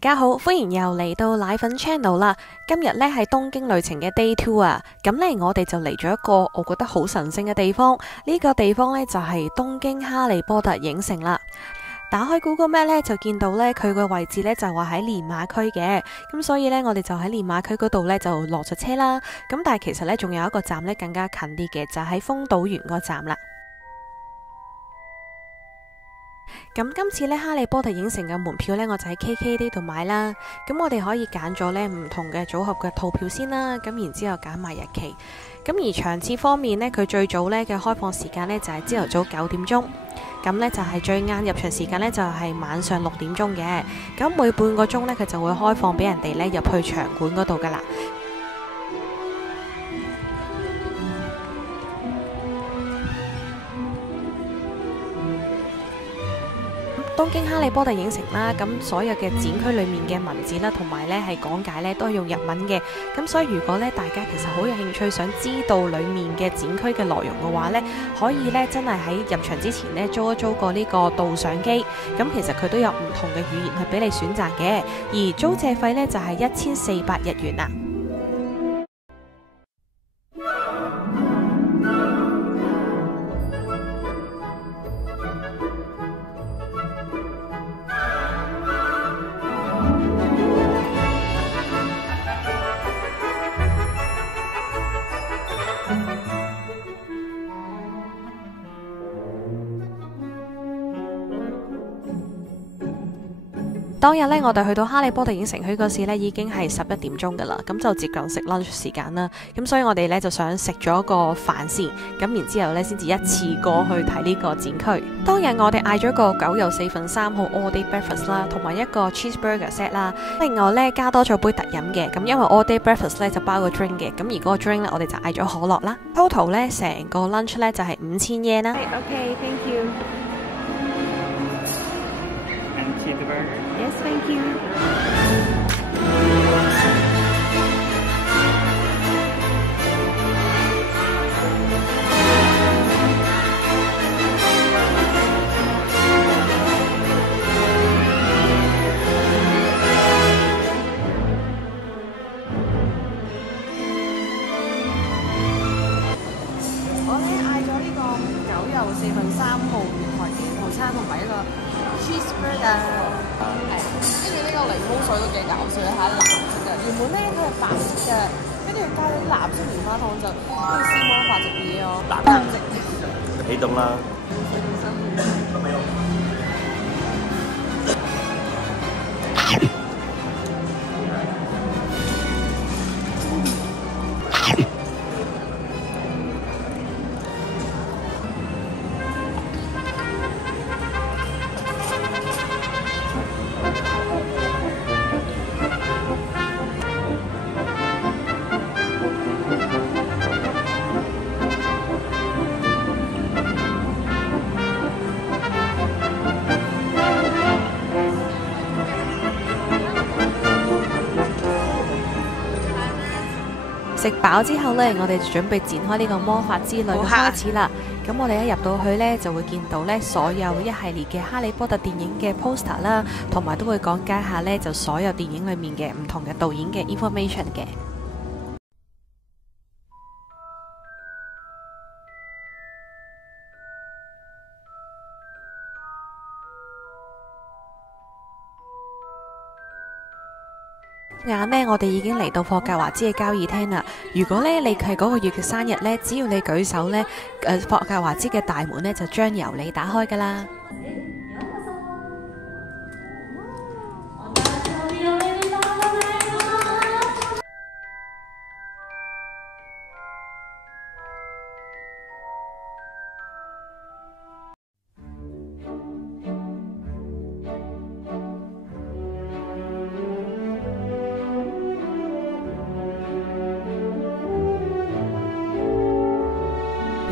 大家好，歡迎又嚟到奶粉 channel 啦。今日呢係東京旅程嘅 Day 2啊，咁呢，我哋就嚟咗一個我覺得好神聖嘅地方。呢個地方呢，就係東京哈利波特影城啦。打開 Google Map 呢，就見到呢，佢個位置呢就話喺練馬區嘅，咁所以呢，我哋就喺練馬區嗰度呢，就落咗車啦。咁但係其實呢，仲有一個站呢更加近啲嘅，就喺豐島園嗰站啦。咁今次呢，哈利波特影城嘅門票呢，我就喺 KK 呢度買啦。咁我哋可以揀咗呢唔同嘅組合嘅套票先啦。咁然之後揀埋日期。咁而場次方面呢，佢最早呢嘅開放時間呢，就係朝頭早9點鐘。咁呢，就係最晏入場時間呢，就係晚上6點鐘嘅。咁每半個鐘呢，佢就會開放俾人哋呢入去場館嗰度噶啦。東京哈利波特影城啦，咁所有嘅展區裏面嘅文字啦，同埋咧係講解咧都係用日文嘅，咁所以如果咧大家其實好有興趣想知道裏面嘅展區嘅內容嘅話咧，可以咧真係喺入場之前咧租一租個呢個導賞機，咁其實佢都有唔同嘅語言去俾你選擇嘅，而租借費咧就係1400日元啦。當日呢，我哋去到哈利波特影城區嗰時呢，已經係11點鐘噶啦，咁就接近食 lunch 時間啦。咁所以我哋呢就想食咗個飯先，咁然之後呢先至一次過去睇呢個展區。當日我哋嗌咗個9又3/4號 all day breakfast 啦，同埋一個 cheeseburger set 啦。另外呢，加多咗杯特飲嘅，咁因為 all day breakfast 呢就包個 drink 嘅，咁而嗰個 drink 呢，我哋就嗌咗可樂啦。Total 呢，成個 lunch 呢就係5000 yen 啦。Okay, thank you. And cheeseburger. Yes, thank you. 我呢嗌咗呢個9又3/4號月台嘅套餐，同埋一個 cheeseburger。跟住呢個檸檬水都幾搞笑，係藍色嘅，原本咧佢係白色嘅，跟住加咗啲藍色棉花糖就好似絲魔法隻嘢咯，藍色。起凍啦。食飽之後呢，我哋就準備展開呢個魔法之旅嘅開始啦。咁我哋一入到去呢，就會見到呢所有一系列嘅哈利波特電影嘅 poster 啦，同埋都會講解下呢就所有電影裏面嘅唔同嘅導演嘅 information 嘅。眼呢，我哋已經嚟到霍格華茲嘅交誼廳啦。如果呢你係嗰個月嘅生日呢，只要你舉手呢，霍格華茲嘅大門呢就將由你打開噶啦。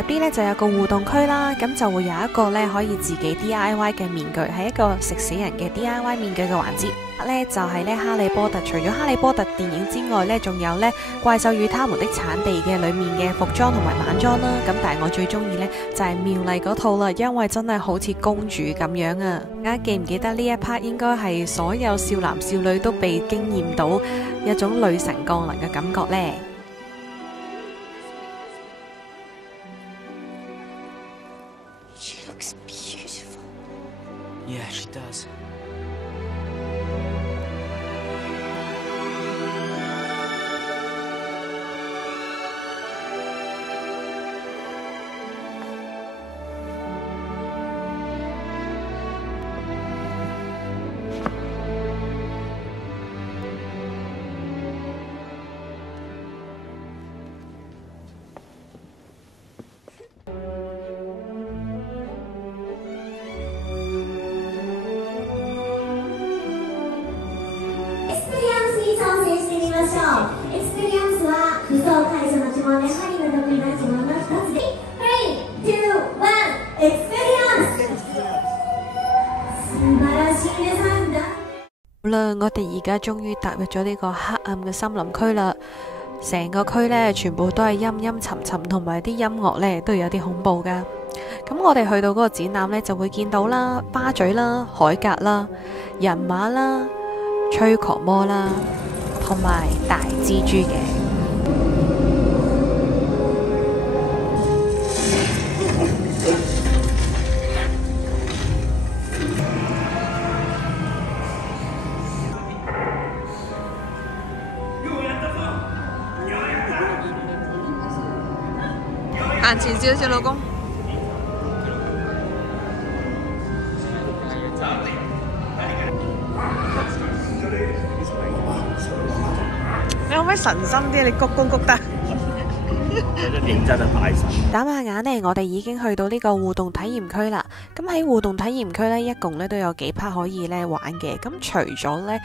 入啲呢，就有個互動區啦，咁就會有一個呢可以自己 DIY 嘅面具，係一個食死人嘅 DIY 面具嘅環節。呢就係呢哈利波特，除咗哈利波特電影之外呢，仲有呢怪獸與他們的產地嘅裏面嘅服裝同埋晚裝啦。咁但係我最中意呢，就係妙麗嗰套啦，因為真係好似公主咁樣啊！大家記唔記得呢一 part 應該係所有少男少女都被驚豔到一種女神降臨嘅感覺呢？She looks beautiful. Yeah, she does. Experience は武装解除の呪文で針の得意な呪文の一つで 3, 2, 1 Experience 素晴らしいです。好啦，我哋而家終於踏入咗呢個黑暗嘅森林區啦，成個區呢，全部都係陰陰沉沉，同埋啲音樂呢都有啲恐怖噶。咁我哋去到嗰個展覽呢，就會見到啦，巴嘴啦、海格啦、人馬啦、吹狂魔啦，同埋大蜘蛛嘅。行前少少，老公。你可唔可以神心啲？你鞠躬鞠得。認真係拜神。眨下眼呢，我哋已經去到呢個互動體驗區啦。咁喺互動體驗區呢，一共呢都有幾 part 可以呢玩嘅。咁除咗呢，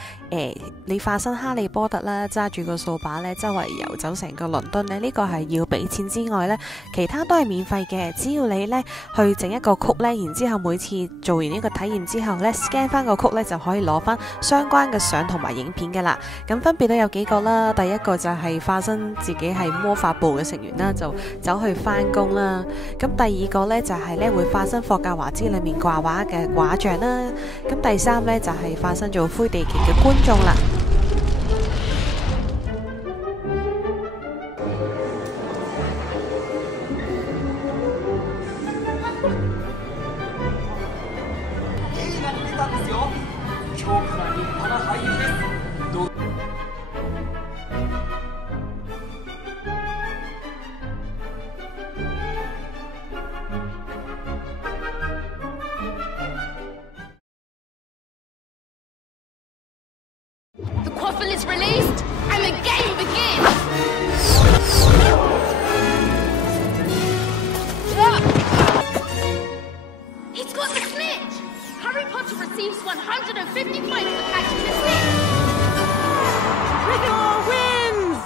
你化身哈利波特啦，揸住個掃把呢，周圍遊走成個倫敦呢，呢個係要俾錢之外呢，其他都係免費嘅。只要你呢去整一個曲呢，然之後每次做完呢個體驗之後呢 scan 翻個曲呢，就可以攞翻相關嘅相同埋影片噶啦。咁分別都有幾個啦。第一個就係化身自己係魔法部嘅成員啦，就走去翻工啦。咁第二個呢，就係呢會化身霍格華茲裏面掛畫嘅畫像啦。咁第三呢，就係化身做灰地奇嘅觀眾啦。The quaffle is released and the game begins! He's got the snitch! Harry Potter receives 150 points for catching the snitch! Gryffindor wins!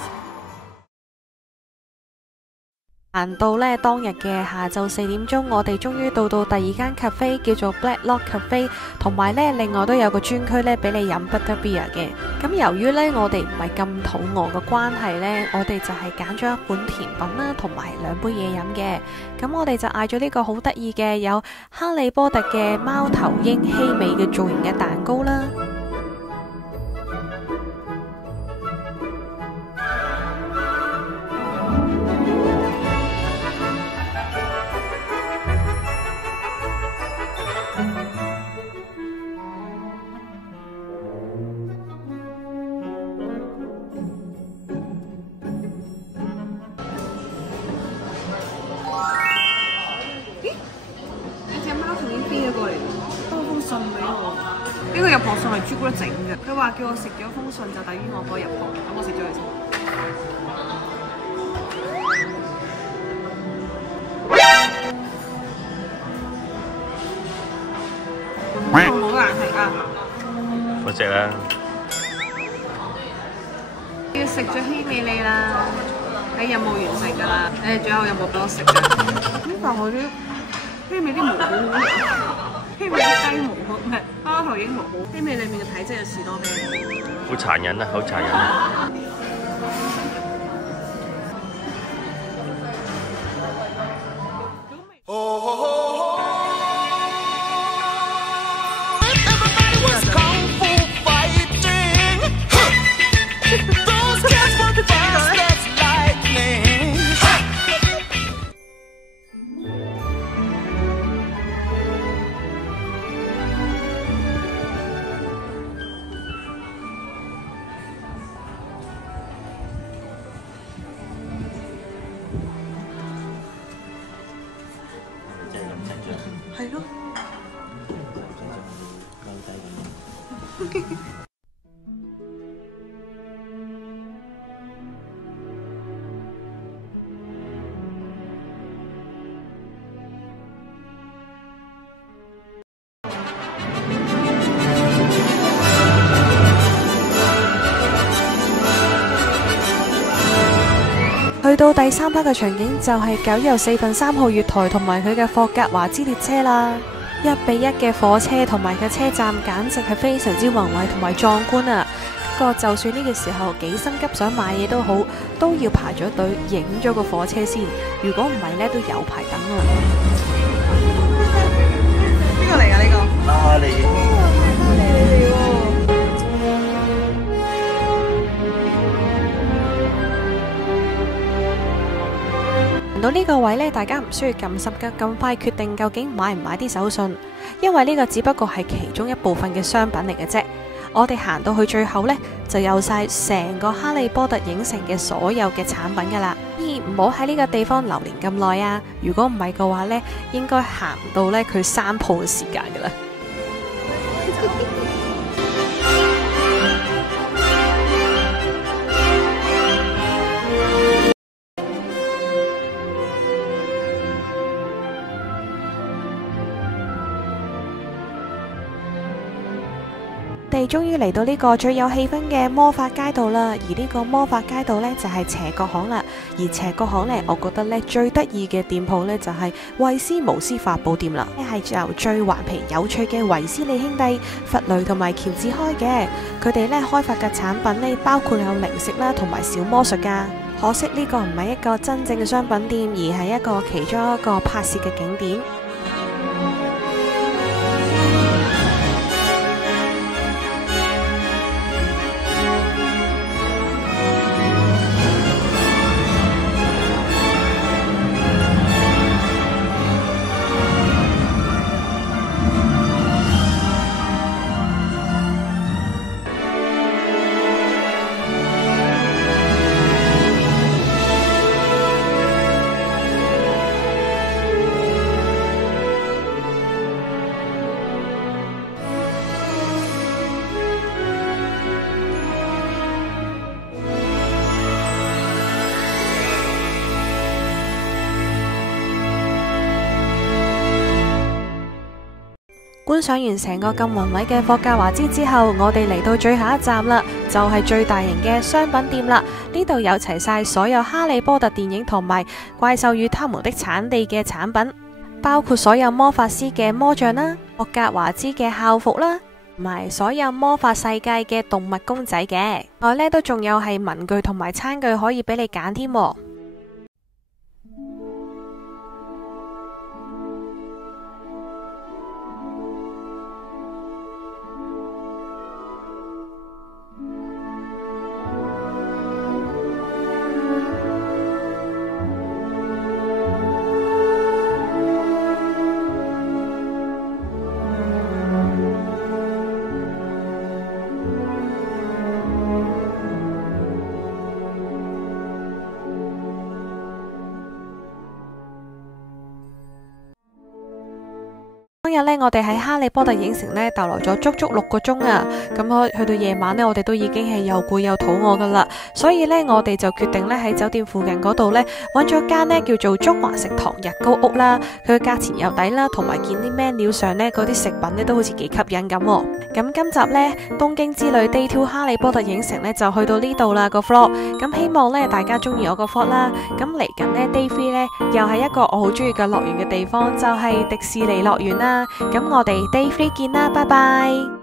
行到呢當日嘅下晝4點鐘，我哋終於到第二間 cafe 叫做 Black Lock Cafe， 同埋呢另外都有個專區呢俾你飲 Butterbeer 嘅。咁由於呢我哋唔係咁肚餓嘅關係呢，我哋就係揀咗一款甜品啦，同埋2杯嘢飲嘅。咁我哋就嗌咗呢個好得意嘅有哈利波特嘅貓頭鷹希美嘅造型嘅蛋糕啦。呢個入學信係朱古力整嘅，佢話叫我食咗封信就等於我可以入學，咁我食咗佢先。好難食啊！好食啦！要食咗希美利啦，喺任務完成㗎啦。仲有任務俾我食嘅。但係啲希美啲毛好好味，希美啲雞毛好唔係蝦頭鷹毛好，希美裡面嘅體質有士多啤梨。好殘忍啊！好殘忍啊！係咯。去到第3 part 嘅場景就係9又3/4號月台同埋佢嘅霍格華茲列車啦，1比1嘅火車同埋嘅車站簡直係非常之宏偉同埋壯觀啊！不過就算呢個時候幾心急想買嘢都好，都要排咗隊影咗個火車先，如果唔係呢，都有排等啊！邊個嚟㗎呢個？啊你！到呢個位呢，大家唔需要咁心急，咁快決定究竟買唔買啲手信，因為呢個只不過係其中一部分嘅商品嚟嘅啫。我哋行到去最後呢，就有晒成個哈利波特影城嘅所有嘅產品噶啦。唔好喺呢個地方留連咁耐啊！如果唔係嘅話呢，應該行唔到呢佢閂鋪嘅時間噶啦。我哋終於嚟到呢個最有氣氛嘅魔法街道啦，而呢個魔法街道呢，就係斜角巷啦。而斜角巷呢，我覺得呢最得意嘅店鋪呢，就係惠斯巫師法寶店啦，係由最頑皮有趣嘅維斯利兄弟弗雷同埋喬治開嘅。佢哋呢開發嘅產品呢，包括有零食啦同埋小魔術噶。可惜呢個唔係一個真正嘅商品店，而係一個其中一個拍攝嘅景點。觀賞完成個咁宏偉嘅霍格華茲之後，我哋嚟到最後一站啦，就係最大型嘅商品店啦。呢度有齊晒所有哈利波特電影同埋怪獸與他們的產地嘅產品，包括所有魔法師嘅魔杖啦、霍格華茲嘅校服啦，同埋所有魔法世界嘅動物公仔嘅。外呢都仲有係文具同埋餐具可以俾你揀添。當日呢，我哋喺哈利波特影城呢逗留咗足足6個鐘啊！咁去到夜晚呢，我哋都已經係又攰又肚餓噶啦，所以呢，我哋就決定呢喺酒店附近嗰度呢揾咗間呢叫做中華食堂日高屋啦。佢嘅價錢又抵啦，同埋見啲 menu 上呢嗰啲食品呢都好似幾吸引咁。咁今集呢，東京之旅 Day 2哈利波特影城呢就去到呢度啦個 vlog。咁希望呢大家中意我個 vlog啦。咁嚟緊呢 Day 3呢又係一個我好中意嘅樂園嘅地方，就係迪士尼樂園啦。咁我哋Day 3見啦，拜拜。